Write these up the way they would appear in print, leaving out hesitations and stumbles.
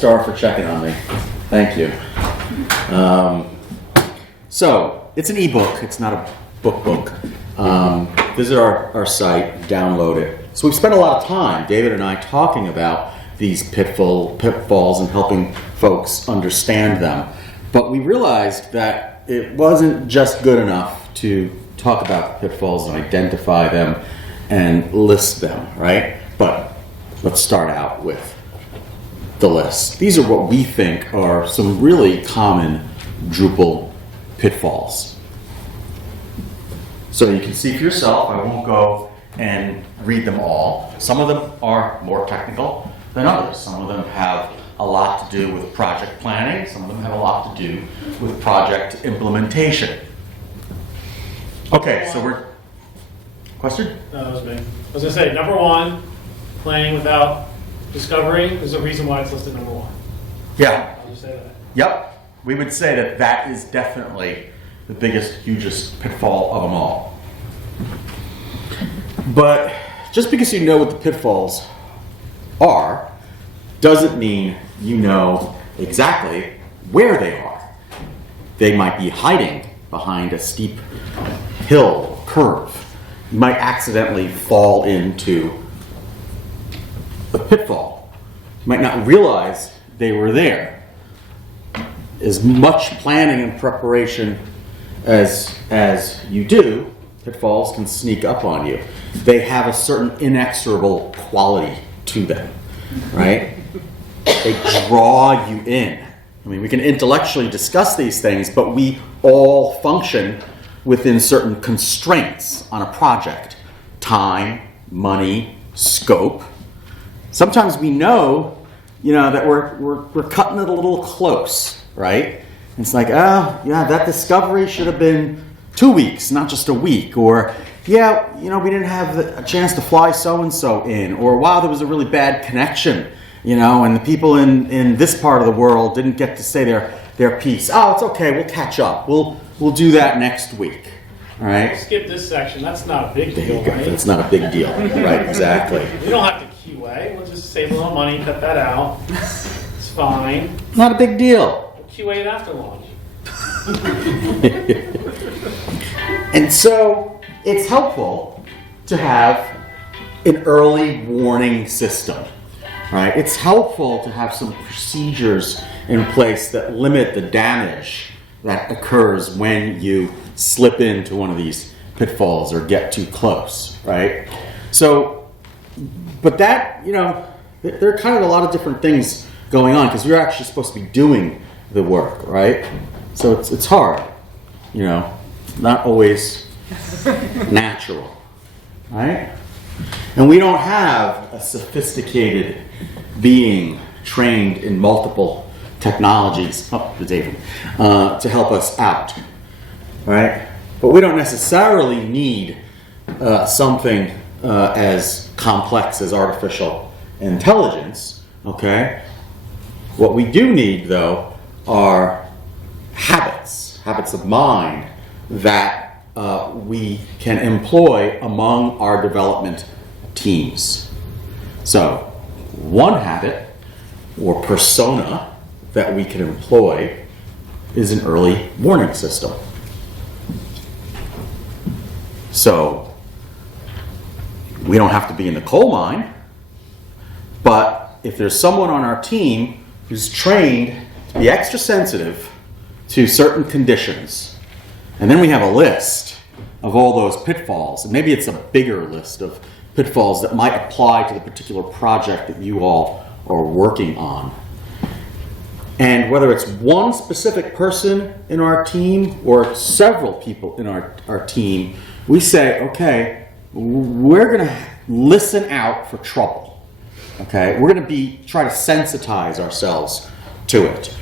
star for checking on me. Thank you. So, it's an ebook. It's not a book. Visit our site, download it. So we've spent a lot of time, David and I, talking about these pitfalls and helping folks understand them. But we realized that it wasn't just good enough to talk about pitfalls and identify them and list them, right? But let's start out with the list. These are what we think are some really common Drupal pitfalls. So you can see for yourself, I won't go and read them all. Some of them are more technical than others. Some of them have a lot to do with project planning. Some of them have a lot to do with project implementation. Okay, so we're... Question? No, that was me. I was going to say, number one, planning without discovery. There's a reason why it's listed number one. Yeah. I'll just say that. Yep. We would say that that is definitely the biggest, hugest pitfall of them all. But just because you know what the pitfalls are doesn't mean you know exactly where they are. They might be hiding behind a steep hill curve. You might accidentally fall into a pitfall. You might not realize they were there. As much planning and preparation as you do, pitfalls can sneak up on you. They have a certain inexorable quality to them, right? They draw you in. I mean, we can intellectually discuss these things, but we all function within certain constraints on a project. Time, money, scope. Sometimes we know, that we're cutting it a little close, right? It's like, oh, yeah, that discovery should have been 2 weeks, not just a week. Or, yeah, we didn't have a chance to fly so-and-so in. Or, wow, there was a really bad connection, and the people in this part of the world didn't get to say their piece. Oh, it's okay, we'll catch up. We'll do that next week, all right? Skip this section. That's not a big deal, right? That's not a big deal, right, exactly. We don't have to QA. We'll just save a little money, cut that out. It's fine. Not a big deal. QA it after launch. And so it's helpful to have an early warning system, right? It's helpful to have some procedures in place that limit the damage that occurs when you slip into one of these pitfalls or get too close, right? So, but that, there are kind of a lot of different things going on because you're actually supposed to be doing the work, right? So it's hard, not always natural, right? And we don't have a sophisticated being trained in multiple technologies, David, to help us out, right? But we don't necessarily need something as complex as artificial intelligence, okay? What we do need, though, are habits of mind that we can employ among our development teams. So, one habit or persona that we can employ is an early warning system. So, we don't have to be in the coal mine, but if there's someone on our team who's trained to be extra sensitive to certain conditions, and then we have a list of all those pitfalls, and maybe it's a bigger list of pitfalls that might apply to the particular project that you all are working on. And whether it's one specific person in our team or several people in our team, we say, okay, we're going to listen out for trouble. Okay, we're going to try to sensitize ourselves to it.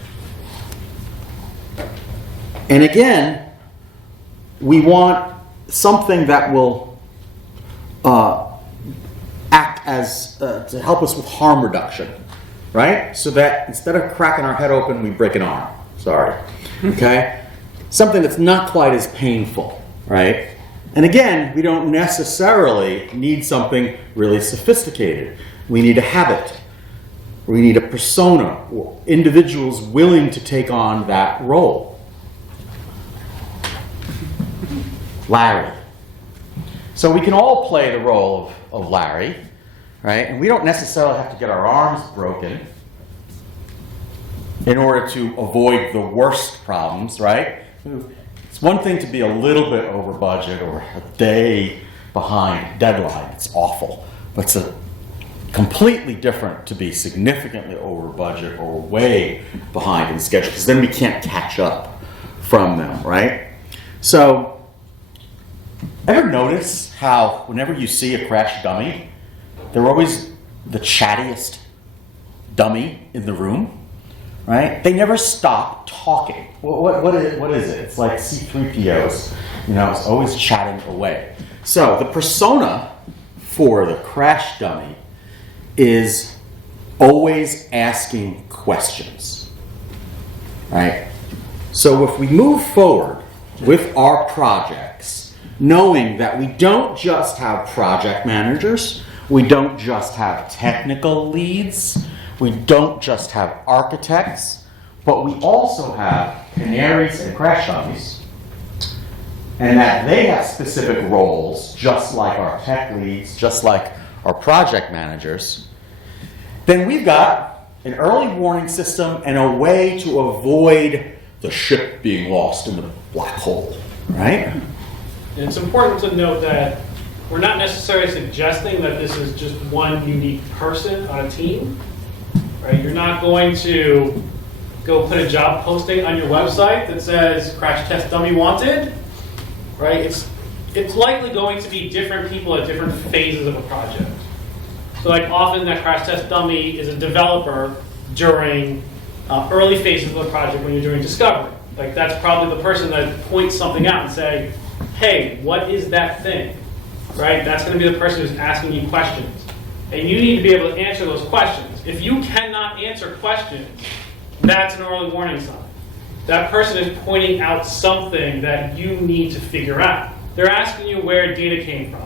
And again, we want something that will act as to help us with harm reduction, right? So that instead of cracking our head open, we break an arm. Sorry. Okay? Something that's not quite as painful, right? And again, we don't necessarily need something really sophisticated. We need a habit. We need a persona, or individuals willing to take on that role. Larry. So we can all play the role of Larry, right? And we don't necessarily have to get our arms broken in order to avoid the worst problems, right? It's one thing to be a little bit over budget or a day behind deadline. It's awful. But it's a completely different to be significantly over budget or way behind in schedule, because then we can't catch up from them, right? So, ever notice how whenever you see a crash dummy, they're always the chattiest dummy in the room, right? They never stop talking. What is it? It's like C-3POs, it's always chatting away. So the persona for the crash dummy is always asking questions, right? So if we move forward with our projects, knowing that we don't just have project managers, we don't just have technical leads, we don't just have architects, but we also have canaries and crash dummies, and that they have specific roles, just like our tech leads, just like our project managers, then we've got an early warning system and a way to avoid the ship being lost in the black hole, right? And it's important to note that we're not necessarily suggesting that this is just one unique person on a team, right? You're not going to go put a job posting on your website that says crash test dummy wanted, right? It's likely going to be different people at different phases of a project. So like often that crash test dummy is a developer during early phases of the project when you're doing discovery. Like that's probably the person that points something out and say, hey, what is that thing? Right? That's going to be the person who's asking you questions. And you need to be able to answer those questions. If you cannot answer questions, that's an early warning sign. That person is pointing out something that you need to figure out. They're asking you where data came from.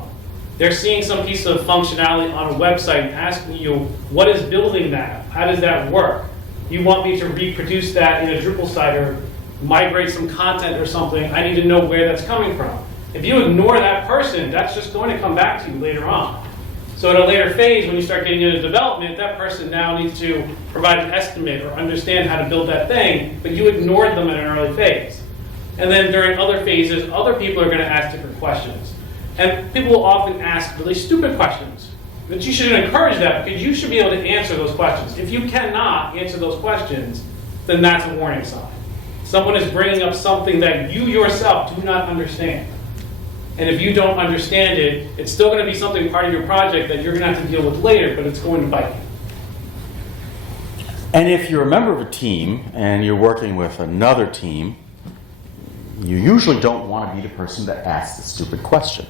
They're seeing some piece of functionality on a website and asking you, what is building that? How does that work? You want me to reproduce that in a Drupal site or migrate some content or something? I need to know where that's coming from. If you ignore that person, that's just going to come back to you later on. So at a later phase, when you start getting into development, that person now needs to provide an estimate or understand how to build that thing, but you ignored them in an early phase. And then during other phases, other people are going to ask different questions. And people will often ask really stupid questions. But you should encourage that because you should be able to answer those questions. If you cannot answer those questions, then that's a warning sign. Someone is bringing up something that you yourself do not understand. And if you don't understand it, it's still going to be something part of your project that you're going to have to deal with later, but it's going to bite you. And if you're a member of a team and you're working with another team, you usually don't want to be the person that asks the stupid question,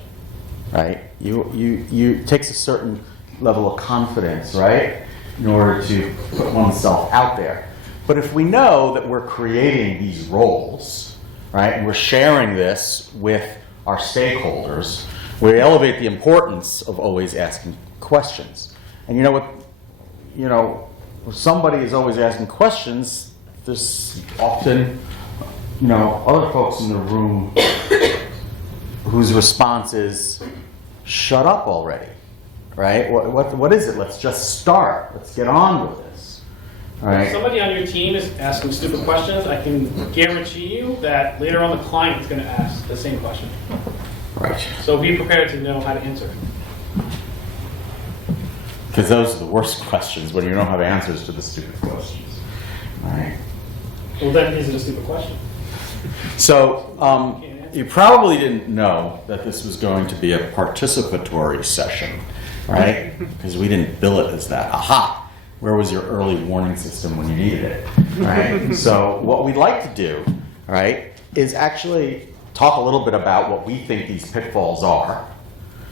right? It takes a certain level of confidence, right, in order to put oneself out there. But if we know that we're creating these roles, right, and we're sharing this with our stakeholders, we elevate the importance of always asking questions. And you know what? If somebody is always asking questions, there's often, other folks in the room whose response is, shut up already, right? What is it? Let's just start. Let's get on with this. All right. If somebody on your team is asking stupid questions, I can guarantee you that later on the client is going to ask the same question. Right. So be prepared to know how to answer. Because those are the worst questions when you don't have answers to the stupid questions. All right. Well, then is it a stupid question? So you probably didn't know that this was going to be a participatory session, right? Because we didn't bill it as that. Aha! Where was your early warning system when you needed it, right? So what we'd like to do, right, is actually talk a little bit about what we think these pitfalls are.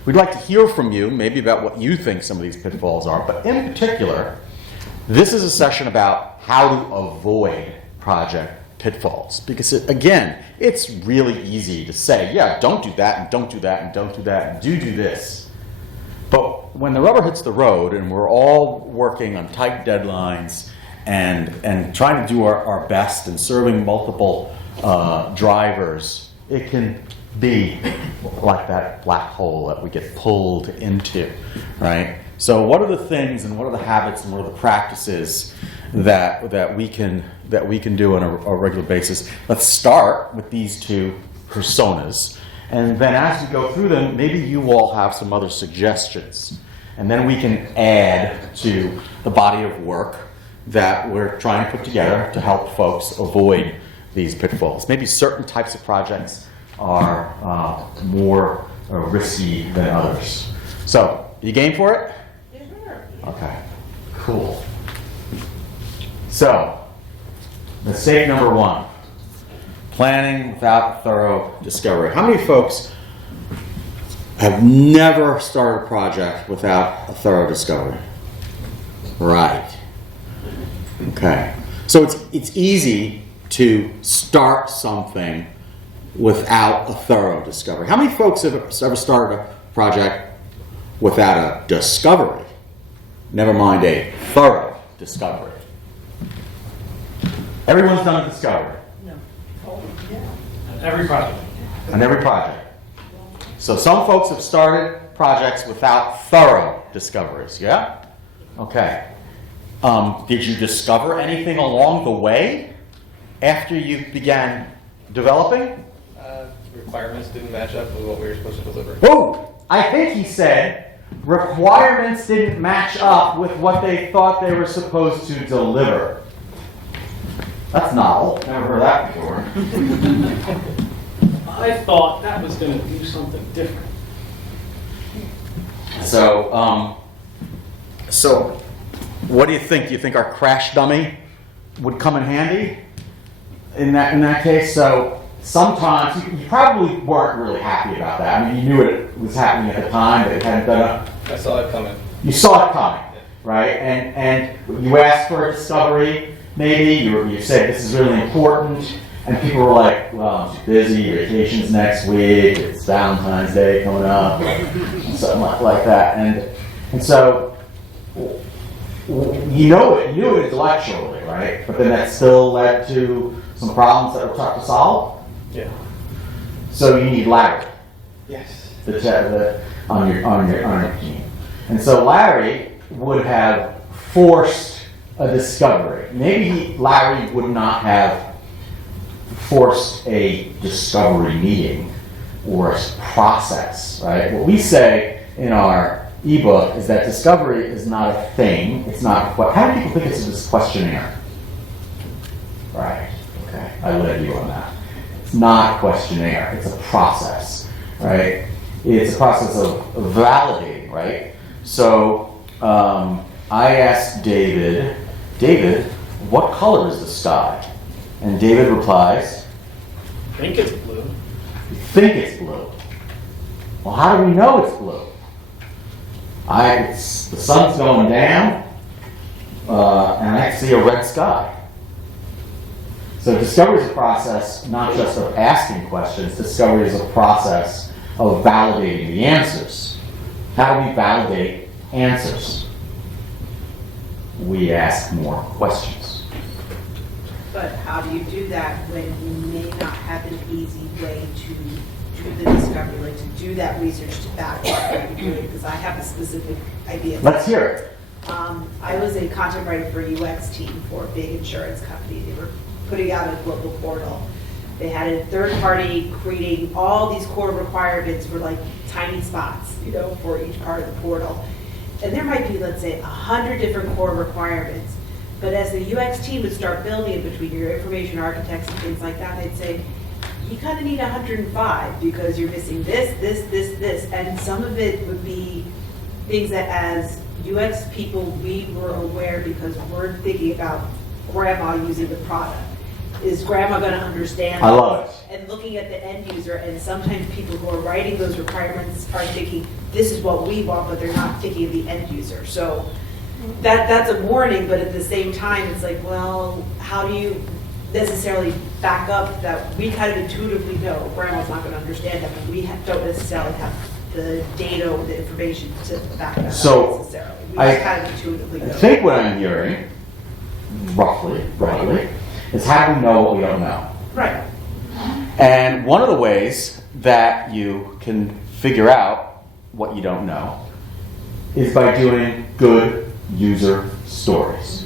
We'd like to hear from you, maybe about what you think some of these pitfalls are, but in particular, this is a session about how to avoid project pitfalls. Because, again, it's really easy to say, yeah, don't do that, and don't do that, and don't do that, and do this. But when the rubber hits the road and we're all working on tight deadlines and trying to do our best and serving multiple drivers, it can be like that black hole that we get pulled into, right? So what are the things and what are the habits and what are the practices that we can do on a regular basis? Let's start with these two personas, and then as we go through them, maybe you all have some other suggestions, and then we can add to the body of work that we're trying to put together to help folks avoid these pitfalls. Maybe certain types of projects are more risky than others. So, you game for it? Yes, sir. Okay, cool. So, mistake number 1, planning without thorough discovery. How many folks have never started a project without a thorough discovery? Right. Okay. So it's easy to start something without a thorough discovery. How many folks have ever started a project without a discovery? Never mind a thorough discovery. Everyone's done a discovery. No. Oh, yeah. Every project. On every project. So some folks have started projects without thorough discoveries, yeah? Okay. Did you discover anything along the way after you began developing? Requirements didn't match up with what we were supposed to deliver. Oh, I think he said requirements didn't match up with what they thought they were supposed to deliver. That's novel. Never heard that before. I thought that was going to do something different. So, what do you think? Do you think our crash dummy would come in handy in that case? So sometimes you probably weren't really happy about that. I mean, you knew it was happening at the time, but it hadn't done I saw it coming. You saw it coming, right? And you asked for a discovery. Maybe you said this is really important, and people were like, "Well, I'm too busy. Vacation's next week. It's Valentine's Day coming up, something like that." And so you knew it intellectually, right? But then that still led to some problems that were tough to solve. Yeah. So you need Larry Yes. on your team, and so Larry would have forced a discovery. Maybe Larry would not have forced a discovery meeting or a process, right? What we say in our ebook is that discovery is not a thing. It's not. How many people think it's this questionnaire? Right. Okay. I led you on that. It's not a questionnaire. It's a process, right? It's a process of validating, right? So I asked David, what color is the sky? And David replies, I think it's blue. you think it's blue. Well, how do we know it's blue? The sun's going down, and I see a red sky. So discovery is a process not just of asking questions. Discovery is a process of validating the answers. How do we validate answers? We ask more questions. But how do you do that when you may not have an easy way to do the discovery, like to do that research to back up what you're doing? Because I have a specific idea. Let's hear it. I was a content writer for a UX team for a big insurance company. They were putting out a global portal. They had a third party creating all these core requirements for like tiny spots, for each part of the portal. And there might be, let's say, 100 different core requirements. But as the UX team would start building it between your information architects and things like that, they'd say, you kind of need 105 because you're missing this. And some of it would be things that as UX people, we were aware because we're thinking about grandma using the product. Is grandma going to understand? I love it. And looking at the end user, and sometimes people who are writing those requirements are thinking, this is what we want, but they're not thinking of the end user. So that's a warning, but at the same time, it's like, well, how do you necessarily back up that we kind of intuitively know grandma's not going to understand that, but we don't necessarily have the data or the information to back that So, up necessarily. We I- just kind of intuitively I go. think what I'm hearing, roughly, is how we know what we don't know. Right. And one of the ways that you can figure out what you don't know is by doing good user stories.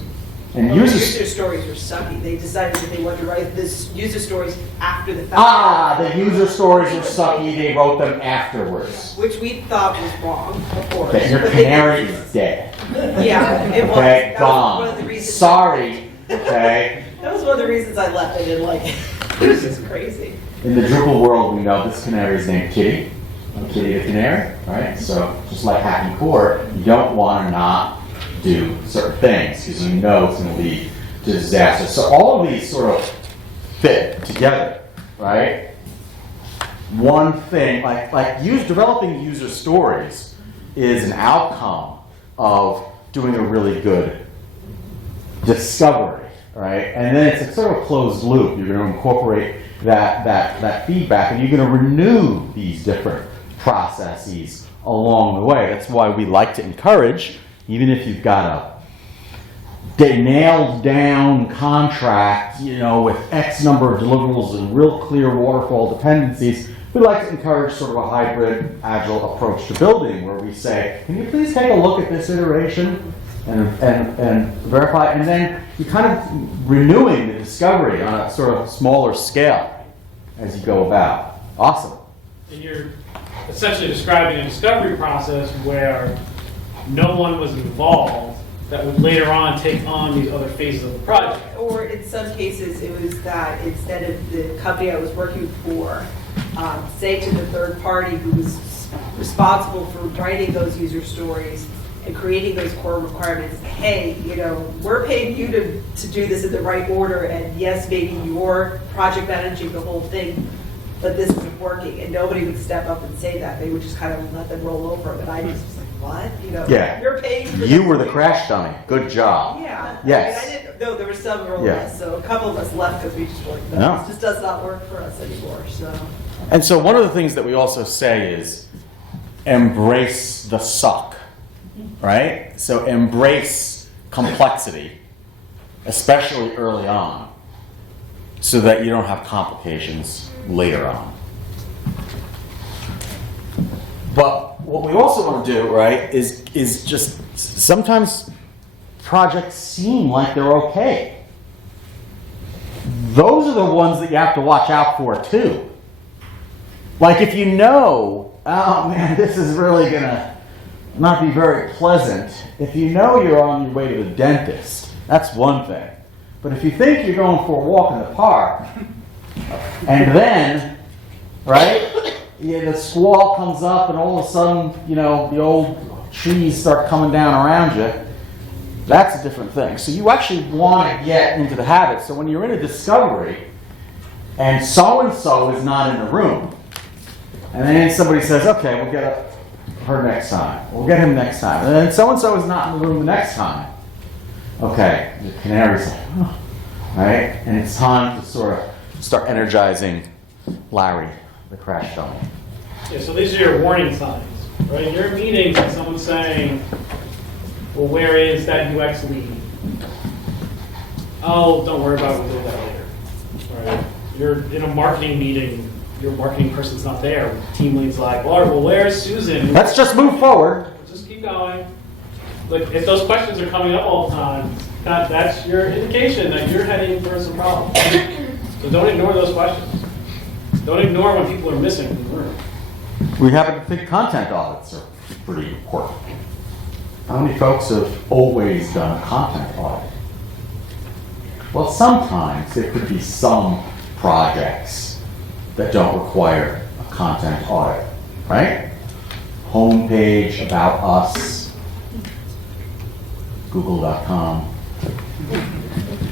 And Well, the user user stories were sucky. They decided that they wanted to write this user stories after the fact. the user stories are sucky. They wrote them afterwards. Which we thought was wrong, of course. Okay, your but they canary did. is dead. Yeah, it was. Okay, That was one of the gone. reasons. Sorry. Okay. That was one of the reasons I left. I didn't like it. It was just crazy. In the Drupal world, we know this canary is named Kitty. Kitty the canary, right? So just like hacking core, you don't want to not do certain things because you know it's going to lead to disaster. So all of these sort of fit together, right? One thing, developing user stories is an outcome of doing a really good discovery, right? And then it's a sort of closed loop. You're going to incorporate that feedback, and you're going to renew these different processes along the way. That's why we like to encourage, even if you've got a nailed down contract, with X number of deliverables and real clear waterfall dependencies, we like to encourage sort of a hybrid, agile approach to building where we say, can you please take a look at this iteration and verify, and then you're kind of renewing the discovery on a sort of smaller scale as you go about. Awesome. And you're essentially describing a discovery process where no one was involved that would later on take on these other phases of the project. Or in some cases, it was that instead of the company I was working for, say to the third party who was responsible for writing those user stories and creating those core requirements, hey, we're paying you to do this in the right order, and yes, maybe you're project managing the whole thing, but this isn't working. And nobody would step up and say that. They would just kind of let them roll over. But I just was like, what? Yeah. You're paying for You this. were the crash dummy. Good job. Yeah. Yes. I didn't know there were some were Yeah. less, so a couple of us left because we just were like, no, No. this just does not work for us anymore. So And so one of the things that we also say is embrace the suck, right? So embrace complexity, especially early on, so that you don't have complications later on. But what we also want to do, right, is just sometimes projects seem like they're okay. Those are the ones that you have to watch out for too. Like if you know, oh man, this is really gonna not be very pleasant. If you know you're on your way to the dentist, that's one thing. But if you think you're going for a walk in the park, and then, right, the squall comes up and all of a sudden, the old trees start coming down around you, that's a different thing. So you actually want to get into the habit. So when you're in a discovery and so-and-so is not in the room, and then somebody says, okay, we'll get her next time. We'll get him next time. And then so-and-so is not in the room the next time. Okay, the canary's like, oh, right? And it's time to sort of start energizing Larry, the crash dummy. Yeah, so these are your warning signs, right? You're in meetings and someone's saying, well, where is that UX lead? Oh, don't worry about it, we'll do that later. Right? You're in a marketing meeting, your marketing person's not there. Team lead's like, well, where's Susan? Let's just move forward. Just keep going. Like, if those questions are coming up all the time, that's your indication that you're heading for some problems. So don't ignore those questions. Don't ignore when people are missing in the room. We happen to think content audits are pretty important. How many folks have always done a content audit? Well, sometimes there could be some projects that don't require a content audit, right? Homepage, about us, google.com.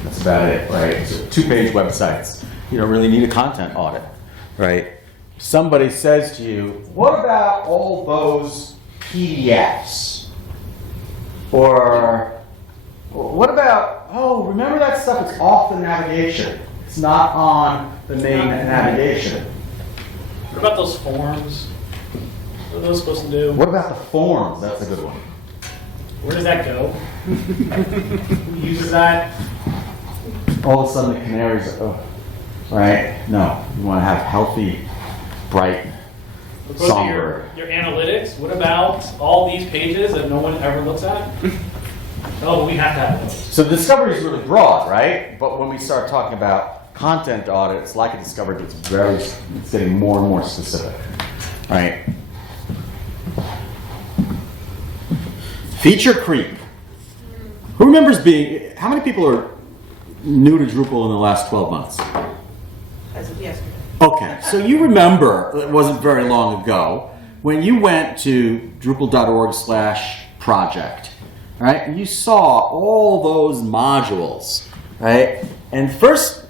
That's about it, right? So 2-page websites. You don't really need a content audit, right? Somebody says to you, what about all those PDFs? Or what about, oh, remember that stuff that's off the navigation. It's not on the main navigation. What about those forms? What are those supposed to do? What about the forms? That's a good one. Where does that go? Who uses that? All of a sudden the canaries are, oh, right? No, you want to have healthy, bright, What goes to somber. your analytics? What about all these pages that no one ever looks at? Oh, we have to have those. So the discovery is really broad, right? But when we start talking about content audits, like a discovery, it's getting more and more specific, right? Feature creep. Who remembers how many people are new to Drupal in the last 12 months? As of yesterday. Okay, so you remember, it wasn't very long ago, when you went to drupal.org/project, right? And you saw all those modules, right? And first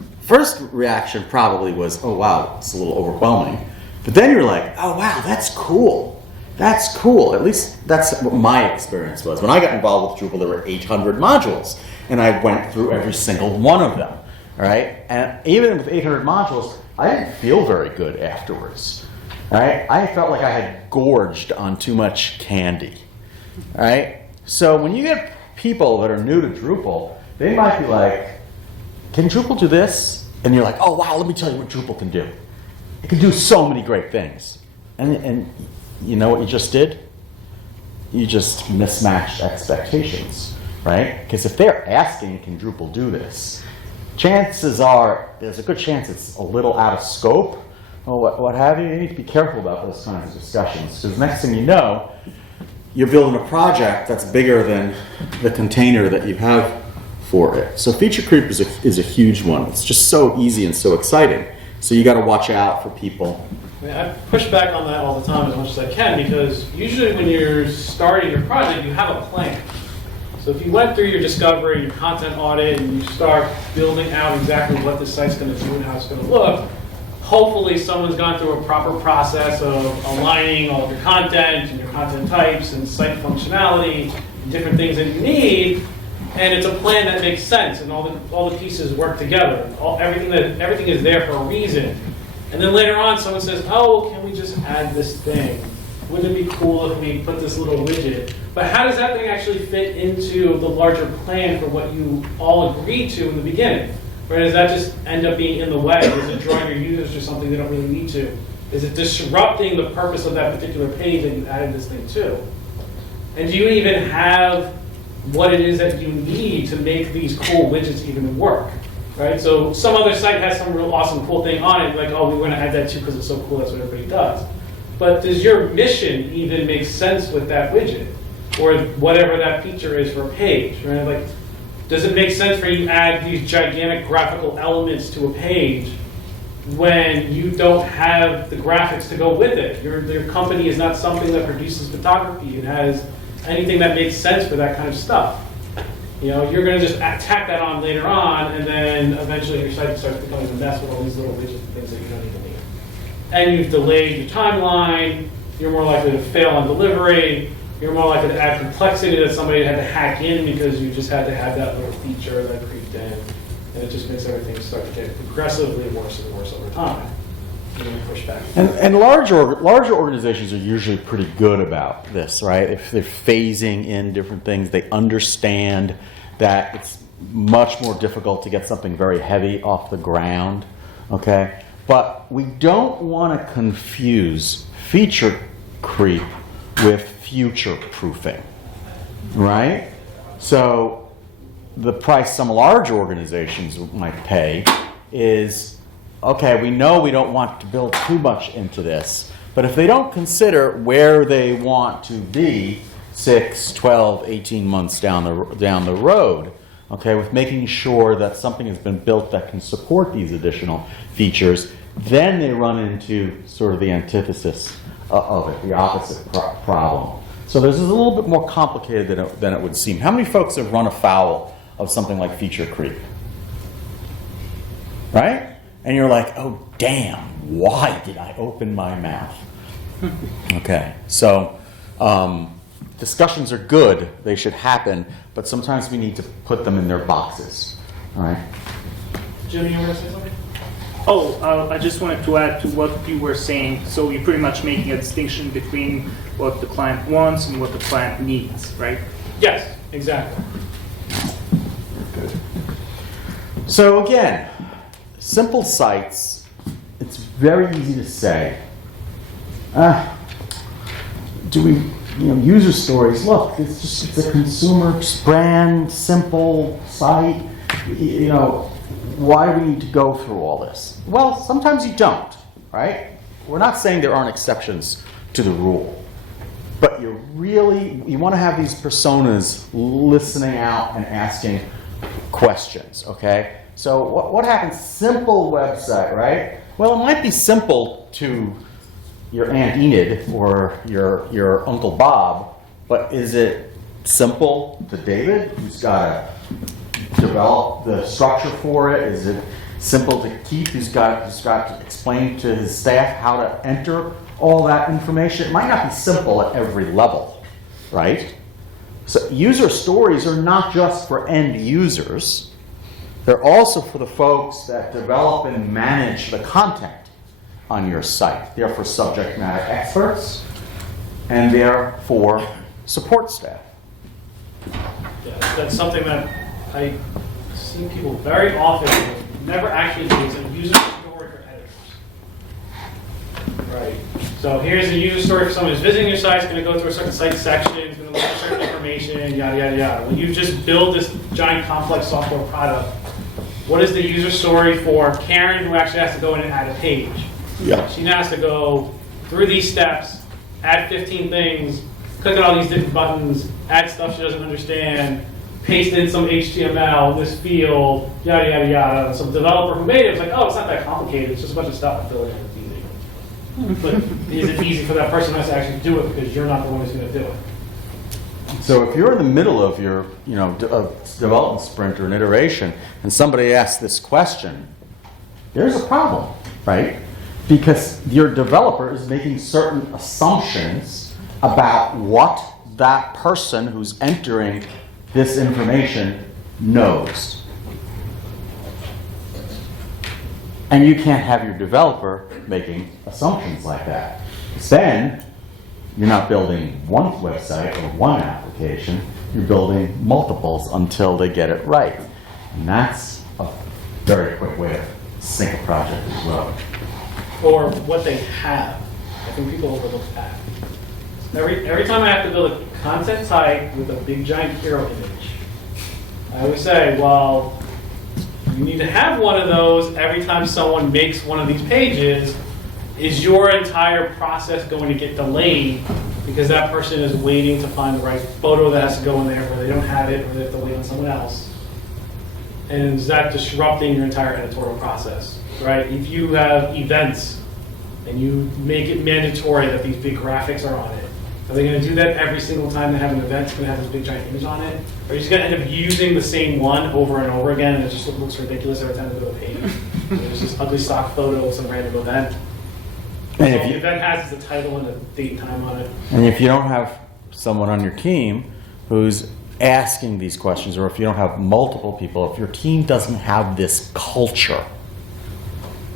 reaction probably was, oh wow, it's a little overwhelming. But then you're like, oh wow, that's cool. That's cool. At least that's what my experience was. When I got involved with Drupal, there were 800 modules, and I went through every single one of them, all right? And even with 800 modules, I didn't feel very good afterwards, all right? I felt like I had gorged on too much candy, all right? So when you get people that are new to Drupal, they might be like, can Drupal do this? And you're like, oh wow, let me tell you what Drupal can do. It can do so many great things. And you know what you just did? You just mismatched expectations, right? Because if they're asking, can Drupal do this? Chances are, there's a good chance it's a little out of scope, or what have you. You need to be careful about those kinds of discussions. Because next thing you know, you're building a project that's bigger than the container that you have for it. So feature creep is a huge one. It's just so easy and so exciting. So you got to watch out for people. I push back on that all the time as much as I can, because usually when you're starting your project, you have a plan. So if you went through your discovery, your content audit, and you start building out exactly what the site's going to do and how it's going to look, hopefully someone's gone through a proper process of aligning all of your content and your content types and site functionality and different things that you need, and it's a plan that makes sense and all the pieces work together. Everything is there for a reason. And then later on, someone says, oh, can we just add this thing? Wouldn't it be cool if we put this little widget? But how does that thing actually fit into the larger plan for what you all agreed to in the beginning? Or does that just end up being in the way? Is it drawing your users to something they don't really need to? Is it disrupting the purpose of that particular page that you added this thing to? And do you even have what it is that you need to make these cool widgets even work? Right? So some other site has some real awesome cool thing on it, like, oh, we want to add that too because it's so cool, that's what everybody does. But does your mission even make sense with that widget? Or whatever that feature is for a page, right? Like, does it make sense for you to add these gigantic graphical elements to a page when you don't have the graphics to go with it? Your company is not something that produces photography. It has anything that makes sense for that kind of stuff. You know, you're going to just tack that on later on, and then eventually your site starts becoming a mess with all these little widgets and things that you don't even need. And you've delayed your timeline. You're more likely to fail on delivery. You're more likely to add complexity that somebody had to hack in because you just had to have that little feature that creeped in. And it just makes everything start to get progressively worse and worse over time. Push back. And larger organizations are usually pretty good about this, right? If they're phasing in different things, they understand that it's much more difficult to get something very heavy off the ground, okay? But we don't want to confuse feature creep with future proofing, right? So the price some large organizations might pay is, okay, we know we don't want to build too much into this, but if they don't consider where they want to be 6, 12, 18 months down the road, okay, with making sure that something has been built that can support these additional features, then they run into sort of the antithesis of it, the opposite problem. So this is a little bit more complicated than it would seem. How many folks have run afoul of something like feature creep? Right? And you're like, oh, damn, why did I open my mouth? Okay, so discussions are good. They should happen, but sometimes we need to put them in their boxes. All right? Jim, you want to say something? I just wanted to add to what you were saying. So you're pretty much making a distinction between what the client wants and what the client needs, right? Yes, exactly. Good. So again, simple sites, it's very easy to say, do we, user stories, look, it's a consumer brand, simple site, why do we need to go through all this? Well, sometimes you don't, right? We're not saying there aren't exceptions to the rule, but you want to have these personas listening out and asking questions, okay? So what happens? Simple website, right? Well, it might be simple to your Aunt Enid or your Uncle Bob, but is it simple to David, who's got to develop the structure for it? Is it simple to Keith, who's got to explain to his staff how to enter all that information? It might not be simple at every level, right? So user stories are not just for end users. They're also for the folks that develop and manage the content on your site. They're for subject matter experts, and they're for support staff. Yeah, that's something that I see people very often never actually do. It's a user story for editors. Right. So here's a user story for someone who's visiting your site, is going to go through a certain site section, is going to look at certain information, yada, yada, yada. When you just build this giant complex software product, what is the user story for Karen, who actually has to go in and add a page? Yeah. She now has to go through these steps, add 15 things, click on all these different buttons, add stuff she doesn't understand, paste in some HTML in this field, yada, yada, yada. Some developer who made it was like, oh, it's not that complicated. It's just a bunch of stuff. I feel like it's easy. But is it easy for that person who has to actually do it because you're not the one who's going to do it? So if you're in the middle of your development sprint or an iteration, and somebody asks this question, there's a problem, right? Because your developer is making certain assumptions about what that person who's entering this information knows. And you can't have your developer making assumptions like that. Then you're not building one website or one application, you're building multiples until they get it right. And that's a very quick way to sink a project as well. Or what they have. I think people overlook that. Every time I have to build a content type with a big giant hero image, I always say, well, you need to have one of those every time someone makes one of these pages. Is your entire process going to get delayed because that person is waiting to find the right photo that has to go in there, or they don't have it, or they have to wait on someone else? And is that disrupting your entire editorial process? Right? If you have events and you make it mandatory that these big graphics are on it, are they going to do that every single time they have an event? It's going to have this big giant image on it? Or are you just going to end up using the same one over and over again, and it just looks ridiculous every time they build a page? There's this ugly stock photo of some random event. And So if the you, event has a title and a date and time on it. and if you don't have someone on your team who's asking these questions, or if you don't have multiple people, if your team doesn't have this culture,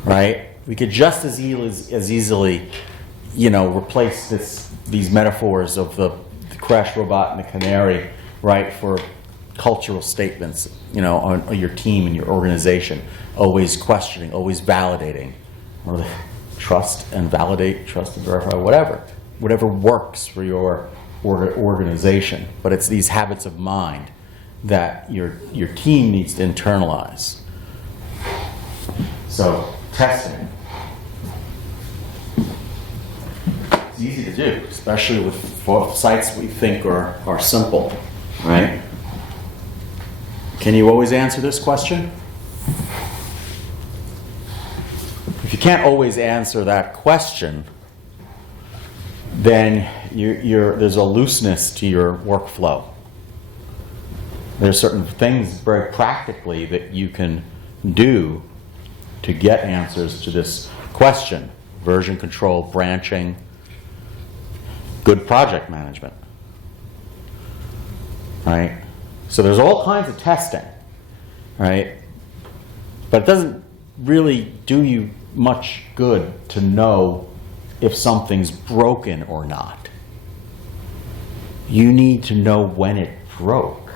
right? We could just as easily, replace these metaphors of the crash robot and the canary, right, for cultural statements, on your team and your organization. Always questioning, always validating, or trust and validate, trust and verify, whatever works for your organization. But it's these habits of mind that your team needs to internalize. So testing. It's easy to do, especially with sites we think are simple, right? Can you always answer this question? If you can't always answer that question, then there's a looseness to your workflow. There's certain things very practically that you can do to get answers to this question. Version control, branching, good project management, right? So there's all kinds of testing, right? But it doesn't really do you much good to know if something's broken or not. You need to know when it broke.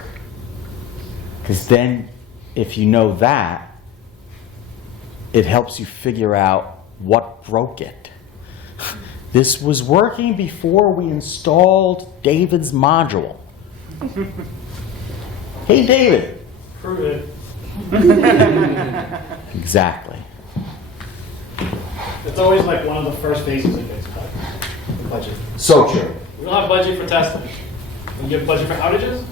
Because then, if you know that, it helps you figure out what broke it. This was working before we installed David's module. Hey, David. Prove it. Exactly. It's always like one of the first phases it gets cut. The budget. So true. We don't have budget for testing. We have budget for outages?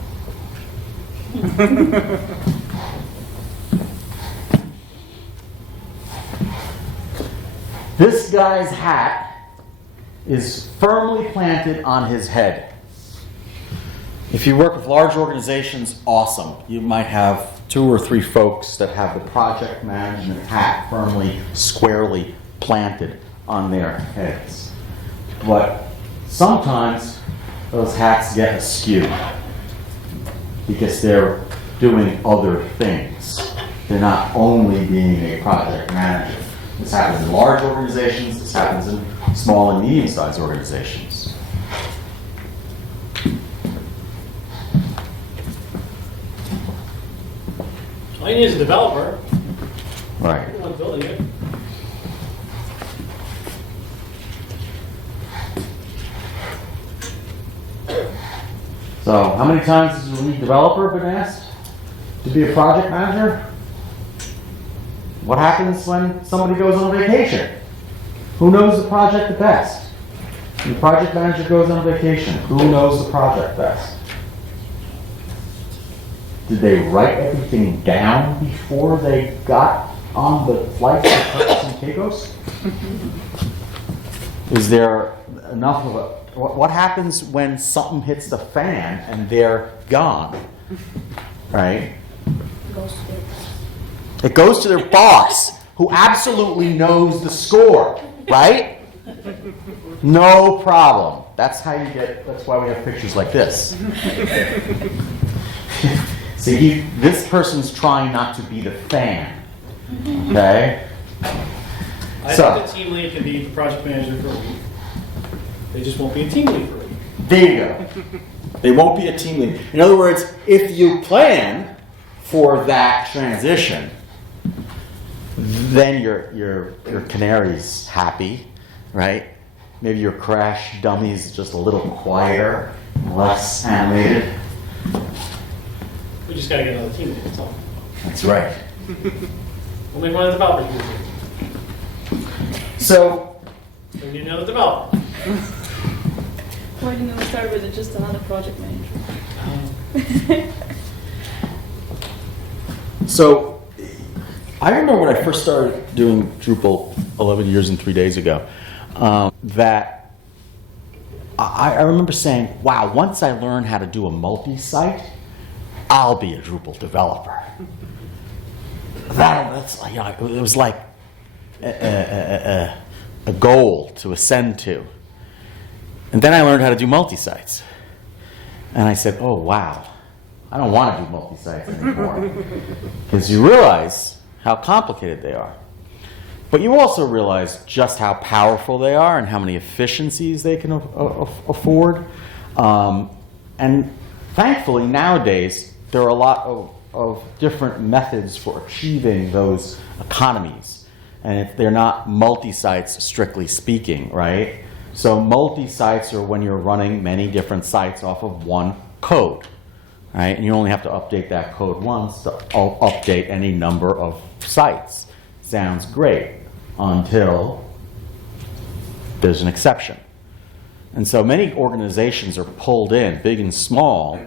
This guy's hat is firmly planted on his head. If you work with large organizations, awesome. You might have 2 or 3 folks that have the project management hat firmly, squarely planted on their heads. But sometimes those hats get askew because they're doing other things. They're not only being a project manager. This happens in large organizations, this happens in small and medium-sized organizations. All you need is a developer. Right. You're not building it. So, how many times has the lead developer been asked to be a project manager? What happens when somebody goes on vacation? Who knows the project the best? When the project manager goes on vacation, who knows the project best? Did they write everything down before they got on the flight to Turks and Caicos? Is there enough of a... What happens when something hits the fan and they're gone? Right? It goes to their boss, who absolutely knows the score, right? No problem. That's how you get, that's why we have pictures like this. See, this person's trying not to be the fan, okay? I think the team lead can be the project manager for a week. They just won't be a team lead for a week. There you go. They won't be a team lead. In other words, if you plan for that transition, then your canary's happy, right? Maybe your crash dummy's just a little quieter, less animated. We just got to get another team lead, that's all. That's right. We'll make one of the developers. So, We need another developer. Why didn't we start with just another project manager? So, I remember when I first started doing Drupal 11 years and 3 days ago, that I remember saying, wow, once I learn how to do a multi-site, I'll be a Drupal developer. That's, you know, it was like a goal to ascend to. And then I learned how to do multi-sites. And I said, oh, wow, I don't want to do multi-sites anymore. Because you realize how complicated they are. But you also realize just how powerful they are and how many efficiencies they can afford. And thankfully, nowadays, there are a lot of different methods for achieving those economies. And they're not multi-sites, strictly speaking, right? So multi-sites are when you're running many different sites off of one code, right? And you only have to update that code once to update any number of sites. Sounds great until there's an exception. And so many organizations are pulled in, big and small,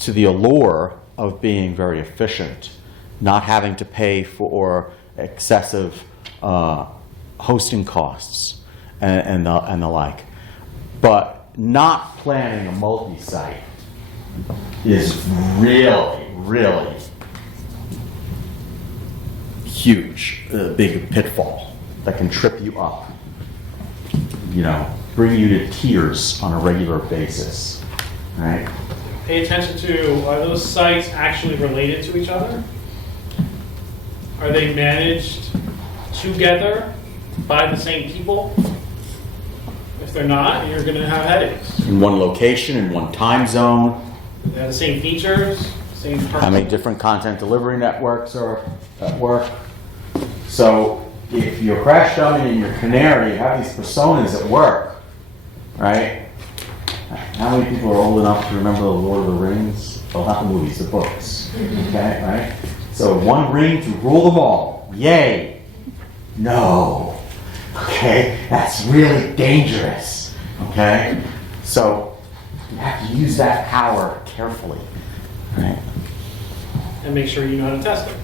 to the allure of being very efficient, not having to pay for excessive hosting costs and the like. But not planning a multi-site is really, really huge, big pitfall that can trip you up, you know, bring you to tears on a regular basis, right? Pay attention to, are those sites actually related to each other? Are they managed together by the same people. If they're not, you're going to have headaches. In one location, in one time zone. They have the same features, same purpose. How many different content delivery networks are at work? So if you're Crash Dummy and you're Canary, you have these personas at work, right? How many people are old enough to remember the Lord of the Rings? Well, not the movies, the books. Okay, right? So one ring to rule them all. Yay. No. Okay, that's really dangerous. Okay? So you have to use that power carefully. Right? And make sure you know how to test it.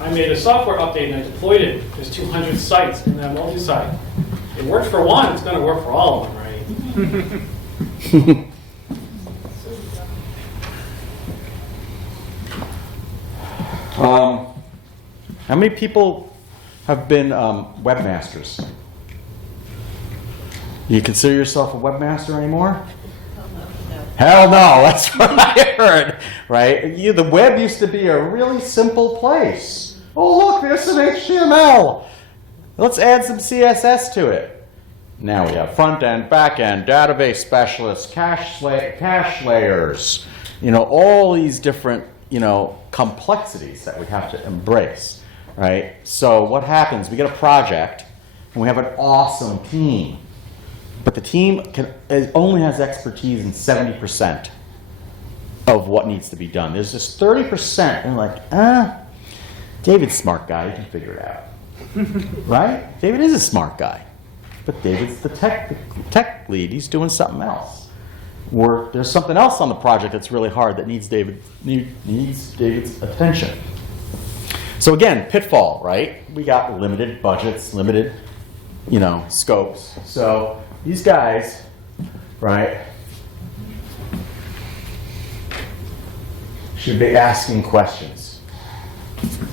I made a software update and I deployed it. There's 200 sites in that multi-site. It worked for one, it's going to work for all of them, right? How many people have been webmasters? Do you consider yourself a webmaster anymore? Hell no, that's what I heard, right? The web used to be a really simple place. Oh, look, there's some HTML. Let's add some CSS to it. Now we have front end, back end, database specialists, cache layers, all these different, complexities that we have to embrace, right? So what happens? We get a project and we have an awesome team. But the team only has expertise in 70% of what needs to be done. There's this 30%, and like, David's a smart guy, he can figure it out. Right? David is a smart guy. But David's the tech lead, he's doing something else. Or there's something else on the project that's really hard that needs David's attention. So again, pitfall, right? We got limited budgets, limited, scopes. So these guys, right, should be asking questions.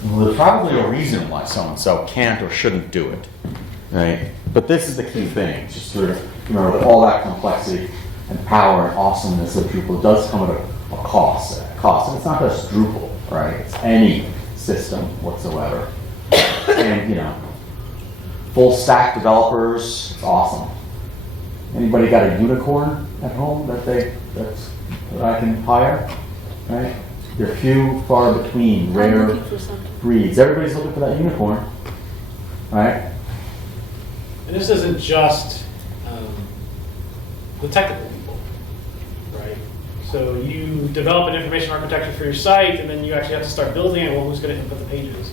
Well, there's probably a reason why so-and-so can't or shouldn't do it, right? But this is the key thing, just sort of remember that all that complexity and power and awesomeness of Drupal does come at a cost. And it's not just Drupal, right? It's any system whatsoever. And, full stack developers, it's awesome. Anybody got a unicorn at home that I can hire? Right? They're few, far between, rare breeds. Everybody's looking for that unicorn, right? And this isn't just the technical people, right? So you develop an information architecture for your site, and then you actually have to start building it. Well, who's going to input the pages?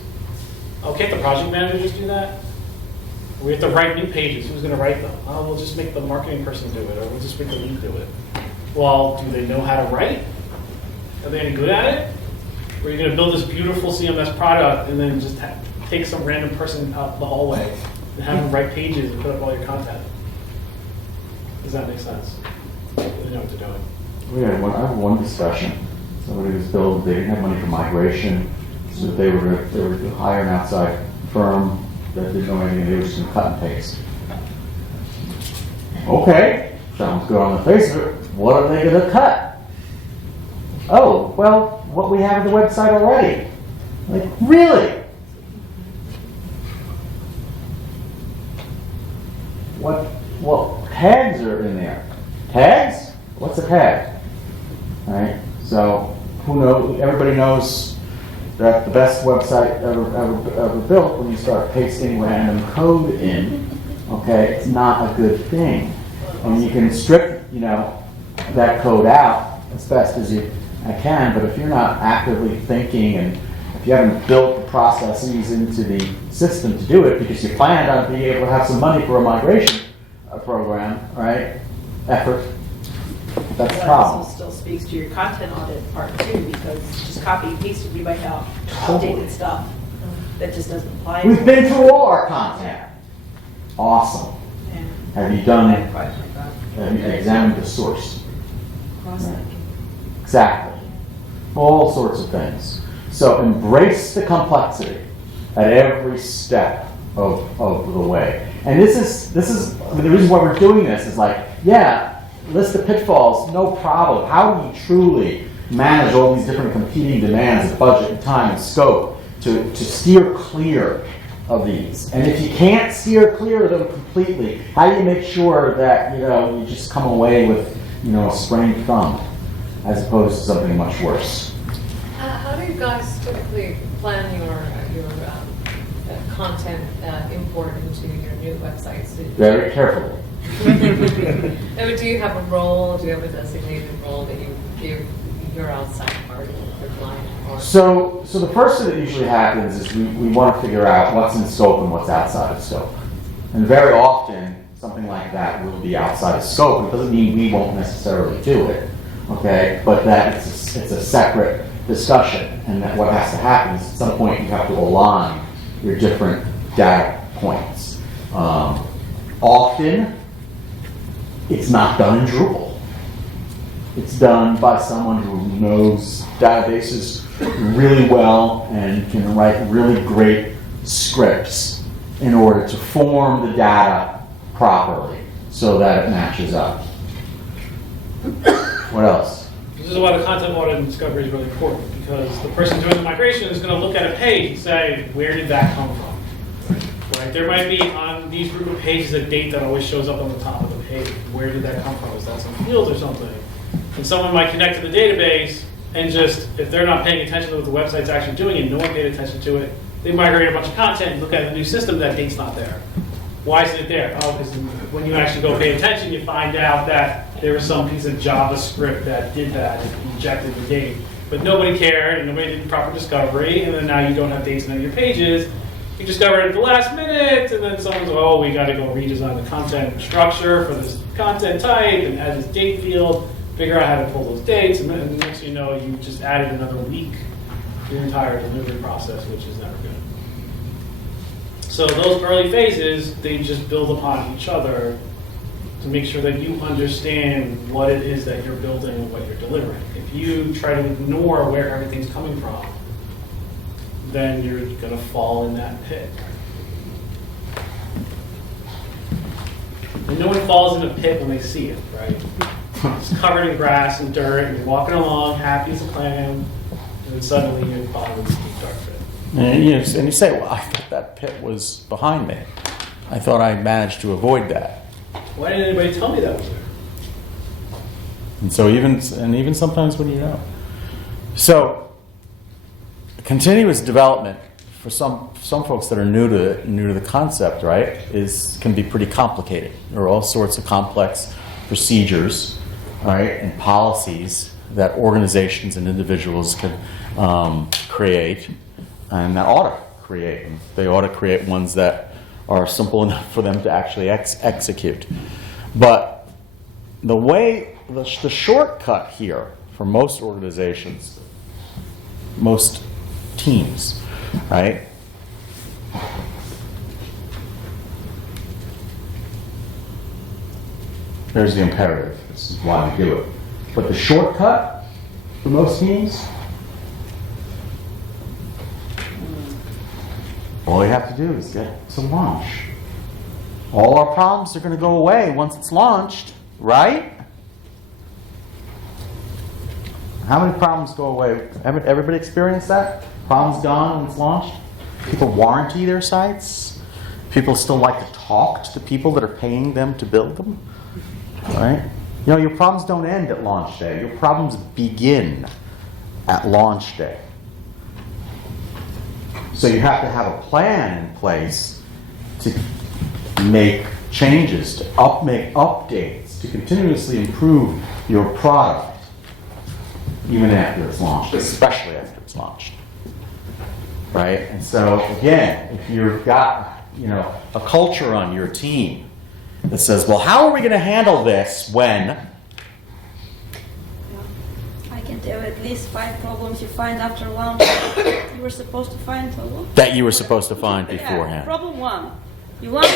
Oh, can't the project manager just do that? We have to write new pages. Who's going to write them? Oh, we'll just make the marketing person do it, or we'll just make the lead do it. Well, do they know how to write? Are they any good at it? Or are you going to build this beautiful CMS product and then just take some random person out the hallway and have them write pages and put up all your content? Does that make sense? They know what they're doing. I have one discussion. Somebody was building, they didn't have money for migration, so they were going to hire an outside firm that didn't know anything, they were just going to cut and paste. Okay, sounds good on the face of it. What are they going to cut? Oh, well, what we have on the website already. Like, really? What tags are in there? Tags? What's a tag? All right, so who knows? Everybody knows that the best website ever built, when you start pasting random code in, okay, it's not a good thing. And you can strip, that code out as best as I can, but if you're not actively thinking and if you haven't built the processes into the system to do it because you planned on being able to have some money for a migration program, right, effort, that's a problem. That also still speaks to your content audit part too, because just copy and pasting, you might have Totally. outdated stuff that just doesn't apply. We've been through all our content. Awesome. And Have you done it? project like that. Have you examined the source? Cross-linking. Exactly. All sorts of things. So embrace the complexity at every step of the way. And this is the reason why we're doing this is like, yeah, list the pitfalls, no problem. How do you truly manage all these different competing demands of budget and time and scope to steer clear of these. And if you can't steer clear of them completely, how do you make sure that, you just come away with, a sprained thumb as opposed to something much worse? How do you guys typically plan your content import into your new websites? Very carefully. Do you have a role? Do you have a designated role that you give your outside party, your client? Or? So the first thing that usually happens is we want to figure out what's in scope and what's outside of scope. And very often, something like that will be outside of scope. It doesn't mean we won't necessarily do it, okay? But that it's a separate discussion, and that what has to happen is at some point you have to align your different data points. Often, it's not done in Drupal. It's done by someone who knows databases really well and can write really great scripts in order to form the data properly so that it matches up. What else? This is why the content audit and discovery is really important, because the person doing the migration is going to look at a page and say, where did that come from? Right? There might be on these group of pages a date that always shows up on the top of the page. Where did that come from? Is that some field or something? And someone might connect to the database and just, if they're not paying attention to what the website's actually doing and no one paid attention to it, they migrate a bunch of content and look at the new system, that date's not there. Why isn't it there? Oh, because when you actually go pay attention, you find out that there was some piece of JavaScript that did that and injected the date. But nobody cared, and nobody did proper discovery, and then now you don't have dates on your pages. You discover it at the last minute, and then someone's like, oh, we got to go redesign the content structure for this content type and add this date field, figure out how to pull those dates, and then next thing you know, you just added another week to your entire delivery process, which is never good. So those early phases, they just build upon each other to make sure that you understand what it is that you're building and what you're delivering. If you try to ignore where everything's coming from, then you're going to fall in that pit. And no one falls in a pit when they see it, right? It's covered in grass and dirt, and you're walking along, happy as a clam, and then suddenly you're falling into a dark pit. And you say, well, I thought that pit was behind me. I thought I managed to avoid that. Why didn't anybody tell me that was there? And so even sometimes when you know. So continuous development for some folks that are new to the concept, right, can be pretty complicated. There are all sorts of complex procedures, right, and policies that organizations and individuals can create, and that ought to create them. They ought to create ones that are simple enough for them to actually execute. But the shortcut here for most organizations, most teams, right? There's the imperative. This is why we do it. But the shortcut for most teams, all you have to do is get to launch. All our problems are going to go away once it's launched, right? How many problems go away? Everybody experienced that? Problems gone when it's launched? People warranty their sites. People still like to talk to the people that are paying them to build them, right? You know, your problems don't end at launch day. Your problems begin at launch day. So you have to have a plan in place to make changes, to make updates, to continuously improve your product, even after it's launched, especially after it's launched. Right? And so again, if you've got, a culture on your team that says, well, how are we going to handle this when? I can tell at least 5 problems you find after launch you were supposed to find. That you were supposed to find beforehand. Yeah. Problem 1. You launch,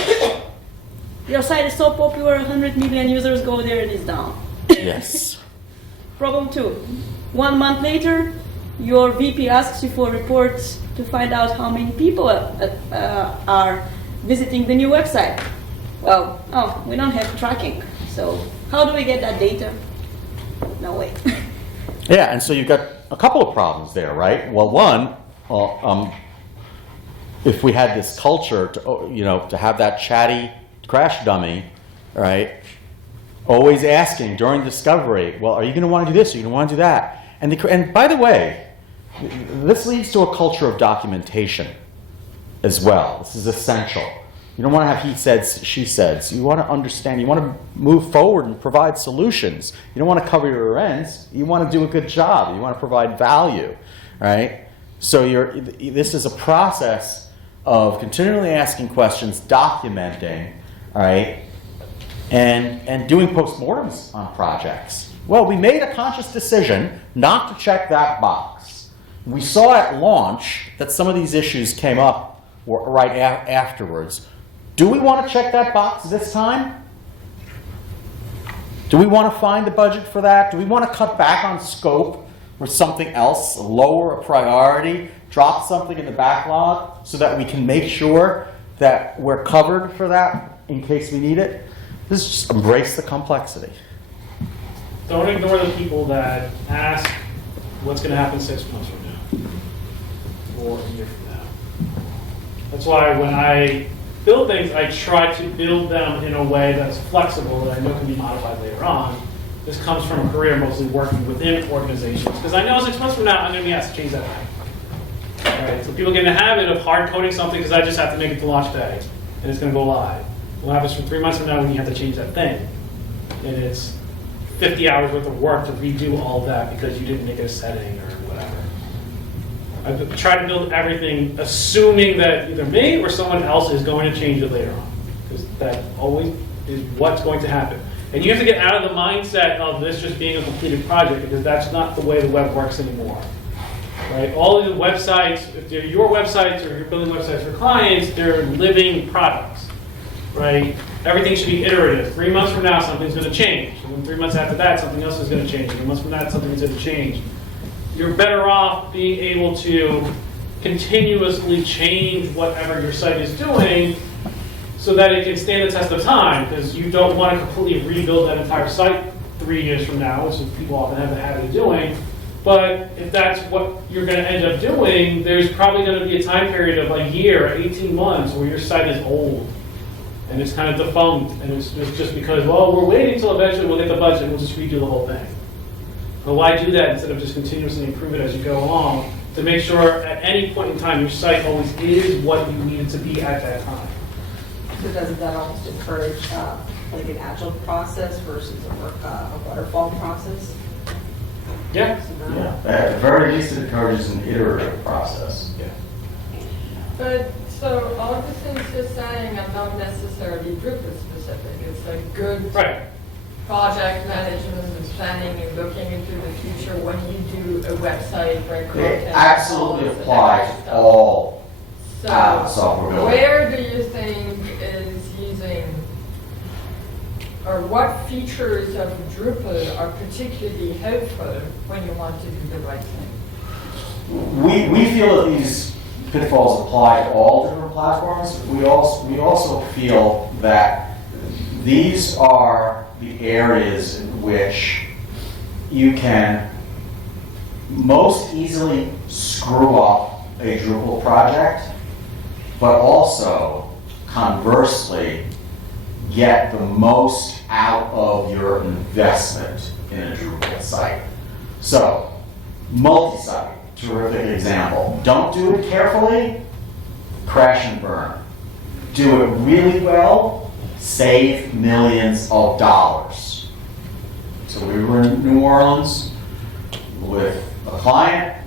your site is so popular, 100 million users go there and it's down. Yes. Problem 2. 1 month later, your VP asks you for reports to find out how many people are visiting the new website. Well, we don't have tracking. So how do we get that data? No way. Yeah, and so you've got a couple of problems there, right? Well, one, if we had this culture to, to have that chatty crash dummy, right? Always asking during discovery, well, are you going to want to do this? Are you going to want to do that? And by the way, this leads to a culture of documentation as well. This is essential. You don't want to have he says, she says. You want to understand. You want to move forward and provide solutions. You don't want to cover your ends. You want to do a good job. You want to provide value, right? So this is a process of continually asking questions, documenting, all right, and doing postmortems on projects. Well, we made a conscious decision not to check that box. We saw at launch that some of these issues came up right afterwards. Do we want to check that box this time? Do we want to find the budget for that? Do we want to cut back on scope or something else, lower a priority, drop something in the backlog so that we can make sure that we're covered for that in case we need it? This is just embrace the complexity. Don't ignore the people that ask what's going to happen 6 months from now or a year from now. That's why when I build things, I try to build them in a way that's flexible that I know can be modified later on. This comes from a career mostly working within organizations because I know 6 months from now I'm going to be asked to change that thing. All right, so people get in the habit of hard coding something because I just have to make it to launch day and it's going to go live. What happens for 3 months from now when you have to change that thing? And it's 50 hours worth of work to redo all of that because you didn't make a setting or whatever. I've tried to build everything assuming that either me or someone else is going to change it later on. Because that always is what's going to happen. And you have to get out of the mindset of this just being a completed project because that's not the way the web works anymore. Right? All of the websites, if they're your websites or you're building websites for clients, they're living products. Right? Everything should be iterative. 3 months from now, something's going to change. And then 3 months after that, something else is going to change. 3 months from that, something's going to change. You're better off being able to continuously change whatever your site is doing so that it can stand the test of time, because you don't want to completely rebuild that entire site 3 years from now, which people often have the habit of doing. But if that's what you're going to end up doing, there's probably going to be a time period of a year, 18 months, where your site is old. And it's kind of defunct, and it's just because, well, we're waiting until eventually we'll get the budget and we'll just redo the whole thing. But why do that instead of just continuously improve it as you go along to make sure at any point in time your site always is what you need it to be at that time? So doesn't that almost encourage like an agile process versus a waterfall process? Yeah. At the very least, it encourages an iterative process. Yeah. But so all the things you're saying are not necessarily Drupal specific. It's like good project management and planning and looking into the future when you do a website where content. It absolutely applies to all software building. Where do you think is using, or what features of Drupal are particularly helpful when you want to do the right thing? We feel that these pitfalls apply to all different platforms. We also feel that these are the areas in which you can most easily screw up a Drupal project, but also conversely get the most out of your investment in a Drupal site. So, multi-site, terrific example. Don't do it carefully, crash and burn. Do it really well, save millions of dollars. So we were in New Orleans with a client.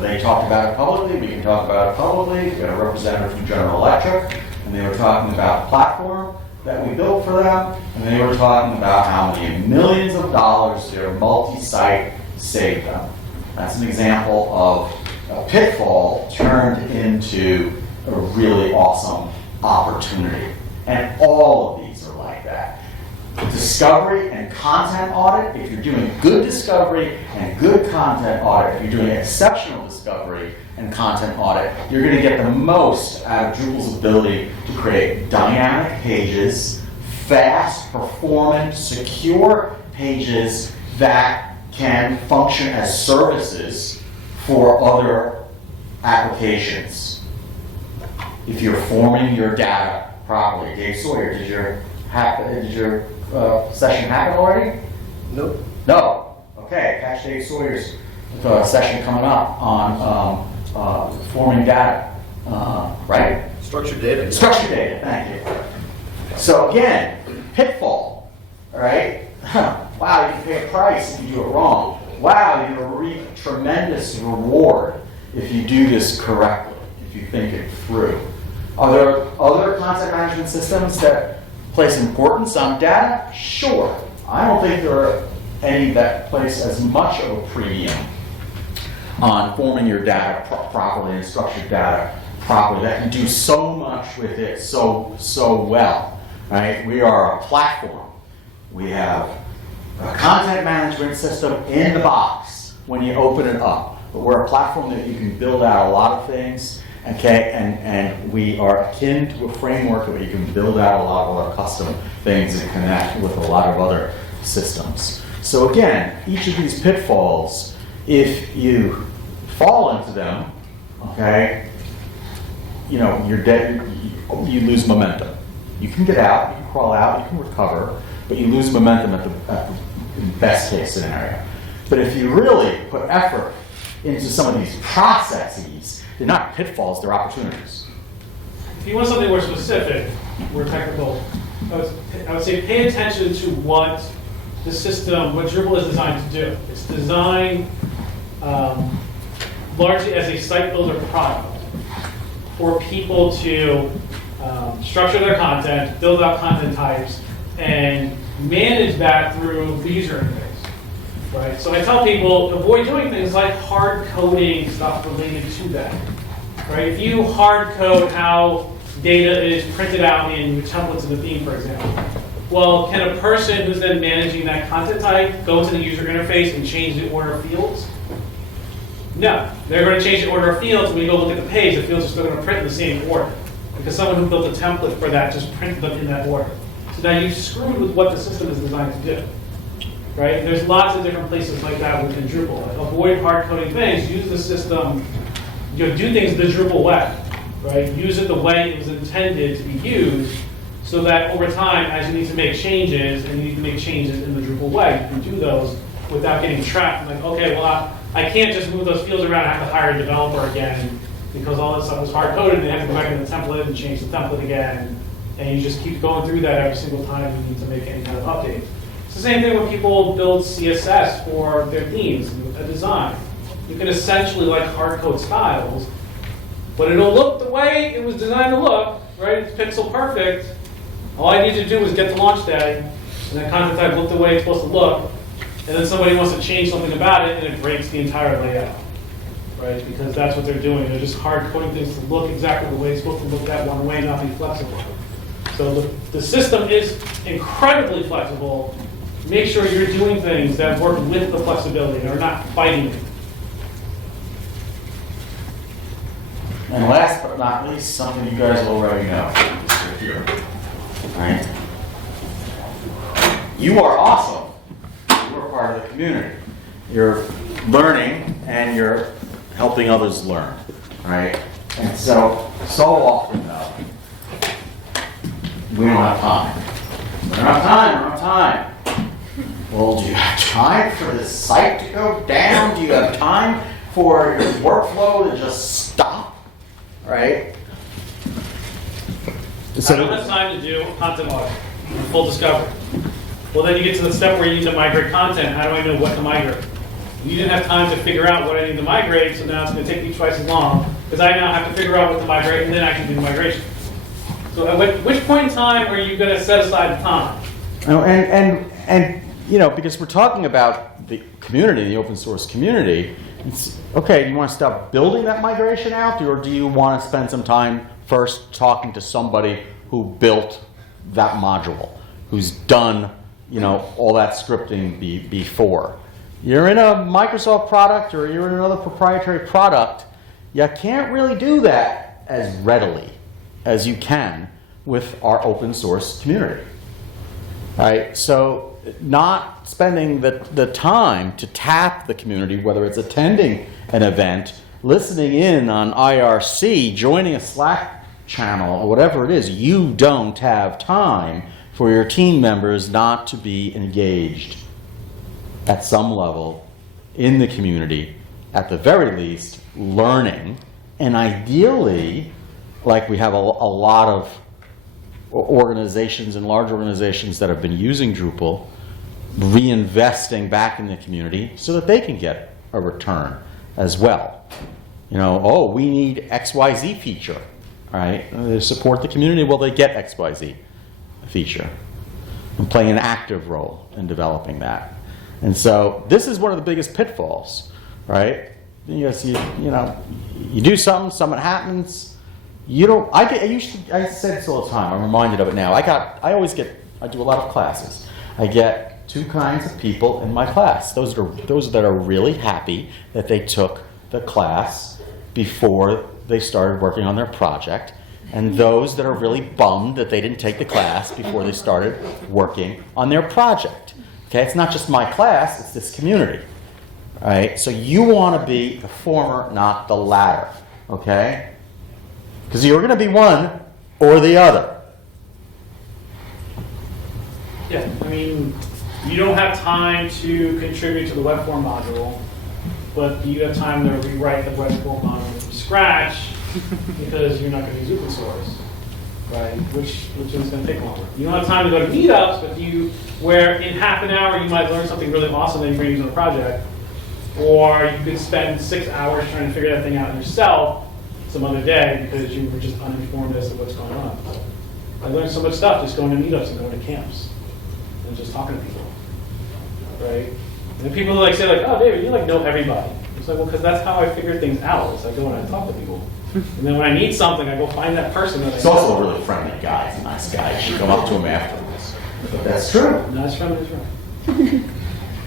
They talked about it publicly, we can talk about it publicly. We got a representative from General Electric, and they were talking about the platform that we built for them, and they were talking about how many millions of dollars their multi-site saved them. That's an example of a pitfall turned into a really awesome opportunity. And all of these are like that. Discovery and content audit, if you're doing good discovery and good content audit, if you're doing exceptional discovery and content audit, you're going to get the most out of Drupal's ability to create dynamic pages, fast, performant, secure pages that can function as services for other applications, if you're forming your data properly. Dave Sawyer, did your session happen already? Nope. No. Okay, catch Dave Sawyer's session coming up on forming data, right? Structured data. Structured data, thank you. So again, pitfall, all right? Wow, you can pay a price if you do it wrong. Wow, you're going to reap tremendous reward if you do this correctly, if you think it through. Are there other content management systems that place importance on data? Sure. I don't think there are any that place as much of a premium on forming your data properly and structured data properly. That can do so much with it so well, right? We are a platform. We have a content management system in the box when you open it up. But we're a platform that you can build out a lot of things, okay? And we are akin to a framework where you can build out a lot of other custom things and connect with a lot of other systems. So again, each of these pitfalls, if you fall into them, okay, you know, you're dead, you lose momentum. You can get out, you can crawl out, you can recover, but you lose momentum at the best case scenario. But if you really put effort into some of these processes, they're not pitfalls, they're opportunities. If you want something more specific, more technical, I would say pay attention to what the system, what Drupal is designed to do. It's designed largely as a site builder product for people to structure their content, build out content types, and manage that through the user interface, right? So I tell people, avoid doing things like hard coding stuff related to that, right? If you hard code how data is printed out in your templates in the theme, for example, well, can a person who's then managing that content type go to the user interface and change the order of fields? No, they're going to change the order of fields. When you go look at the page, the fields are still going to print in the same order because someone who built a template for that just printed them in that order. So now you've screwed with what the system is designed to do, right? And there's lots of different places like that within Drupal. Like avoid hard coding things. Use the system. Do things the Drupal way, right? Use it the way it was intended to be used, so that over time, as you need to make changes, and you need to make changes in the Drupal way, you can do those without getting trapped. Like, okay, well, I can't just move those fields around. I have to hire a developer again because all this stuff is hard coded, and they have to go back in the template and change the template again. And you just keep going through that every single time you need to make any kind of update. It's the same thing when people build CSS for their themes, a design. You can essentially like hard code styles, but it'll look the way it was designed to look, right? It's pixel perfect. All I need to do is get the launch tag, and that content type look the way it's supposed to look, and then somebody wants to change something about it, and it breaks the entire layout, right? Because that's what they're doing. They're just hard coding things to look exactly the way it's supposed to look that one way, not be flexible. So the system is incredibly flexible. Make sure you're doing things that work with the flexibility and are not fighting it. And last but not least, something you guys already know. Right? You are awesome. You are part of the community. You're learning and you're helping others learn. Right? And so often though, we don't have time. We don't have time. Well, do you have time for this site to go down? Do you have time for your workflow to just stop? Right? I don't have time to do content audit, full discovery. Well, then you get to the step where you need to migrate content. How do I know what to migrate? You didn't have time to figure out what I need to migrate, so now it's going to take me twice as long because I now have to figure out what to migrate and then I can do the migration. So at which point in time are you going to set aside the time? And you know, because we're talking about the community, the open source community, it's, okay, do you want to start building that migration out, or do you want to spend some time first talking to somebody who built that module, who's done, you know, all that scripting before? You're in a Microsoft product or you're in another proprietary product, you can't really do that as readily as you can with our open source community. Right? So not spending the time to tap the community, whether it's attending an event listening in on IRC, joining a Slack channel, or whatever it is, you don't have time for your team members not to be engaged at some level in the community, at the very least, learning, and ideally, like we have a lot of organizations and large organizations that have been using Drupal, reinvesting back in the community so that they can get a return as well. You know, oh, we need XYZ feature, right? They support the community, well, they get XYZ feature and play an active role in developing that. And so this is one of the biggest pitfalls, right? You know, you do something happens, you don't, I said this all the time, I'm reminded of it now. I do a lot of classes. I get two kinds of people in my class. Those that are really happy that they took the class before they started working on their project, and those that are really bummed that they didn't take the class before they started working on their project. Okay, it's not just my class, it's this community. All right, so you want to be the former, not the latter. Okay? Because you're going to be one or the other. Yeah, I mean, you don't have time to contribute to the web form module, but you have time to rewrite the web form module from scratch because you're not going to use open source, right? Which is going to take longer. You don't have time to go to meetups, but where in half an hour you might learn something really awesome that you're going to use on a project, or you could spend 6 hours trying to figure that thing out yourself some other day because you were just uninformed as to what's going on. I learned so much stuff just going to meetups and going to camps and just talking to people, right? And people like say like, oh, David, you like know everybody. It's like, well, because that's how I figure things out. Is I go and I talk to people, and then when I need something, I go find that person. That He's also a really friendly guy. He's a nice guy. You should come up to him afterwards. But that's true. No, that's friendly, that's right.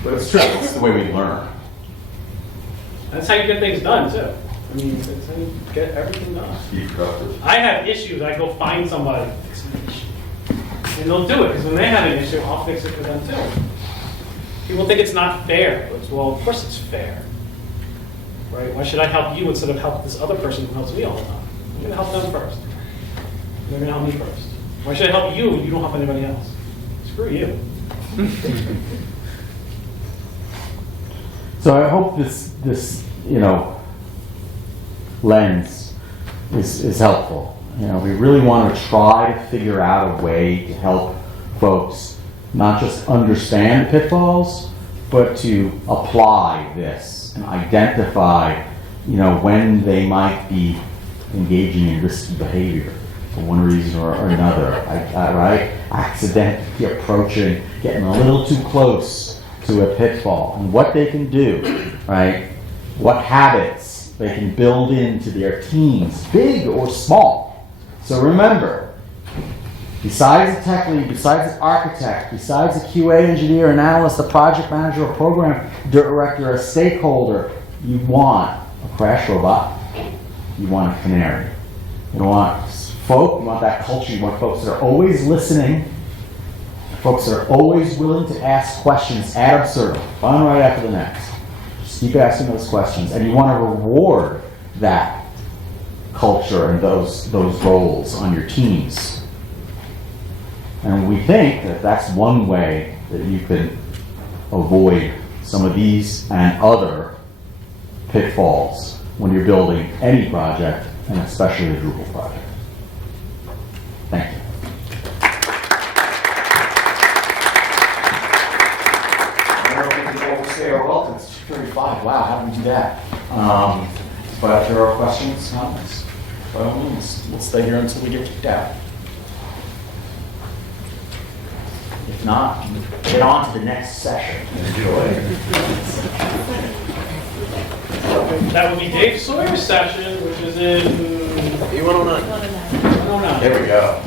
But it's true. It's the way we learn. That's how you get things done too. I mean, that's how you get everything done. Be productive. I have issues. I go find somebody to fix my issue, and they'll do it because when they have an issue, I'll fix it for them too. People think it's not fair. It's, well, of course it's fair. Right? Why should I help you instead of help this other person who helps me all the time? I'm going to help them first. They're going to help me first. Why should I help you when you don't help anybody else? Screw you. So I hope this lens is helpful. You know, we really want to try to figure out a way to help folks not just understand pitfalls, but to apply this and identify, when they might be engaging in risky behavior for one reason or another, right? Accidentally approaching, getting a little too close to a pitfall, and what they can do, right? What habits they can build into their teams, big or small. So remember, besides the tech lead, besides the architect, besides the QA engineer, an analyst, a project manager, a program director, a stakeholder, you want a crash robot, you want a canary. You want that culture, you want folks that are always listening, folks that are always willing to ask questions ad absurdum, one right after the next. Just keep asking those questions, and you want to reward that culture and those roles on your teams. And we think that that's one way that you can avoid some of these and other pitfalls when you're building any project, and especially a Drupal project. Thank you. I don't think we overstay our welcome. It's 2:35. Wow, how did we do that? But if there are questions, comments, by all means, we'll stay here until we get kicked out. If not, get on to the next session. Enjoy. That would be Dave Sawyer's session, which is in E109. 109. There we go.